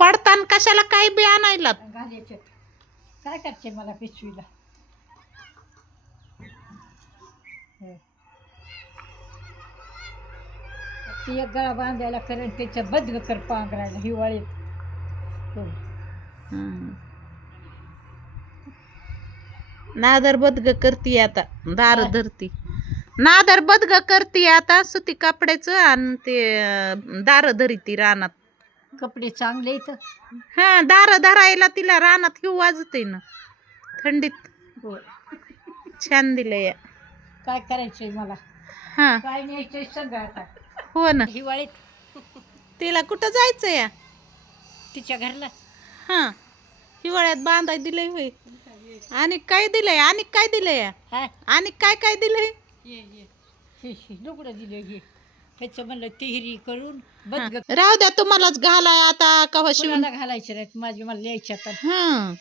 पडतान कशाला काय बी आणायला घालायच्यात. काय करते मला पिशवीला. ती एक गळा बांधायला करेन त्याच्या बदल कर पांघरायला हिवाळीत. नादर बदग करती आता दार धरती. नादर बदग करती आता सुती कपड्याचं आणि ते दार धरती रानात. कपडे चांगले इथं. हा दार धरायला तिला रानात हिव वाजते ना थंडीत. छान दिलंय. काय करायचंय मला. हा काय न्यायचंय सगळं आता. हो ना. हिवाळीत तिला कुठं जायचंय या तिच्या घरला. हा हिवाळ्यात बांधाय दिलंय होय. आणि काय दिलंय आणि काय दिलंय हा आणि काय काय दिलंय. लुगडं दिलं घे. ह्याचं म्हणलं तिहिरी करून हा. बदग राहू द्या तुम्हालाच घालाय आता कवा शिवून घालायचं नाही माझी मला लिहायच्या. हा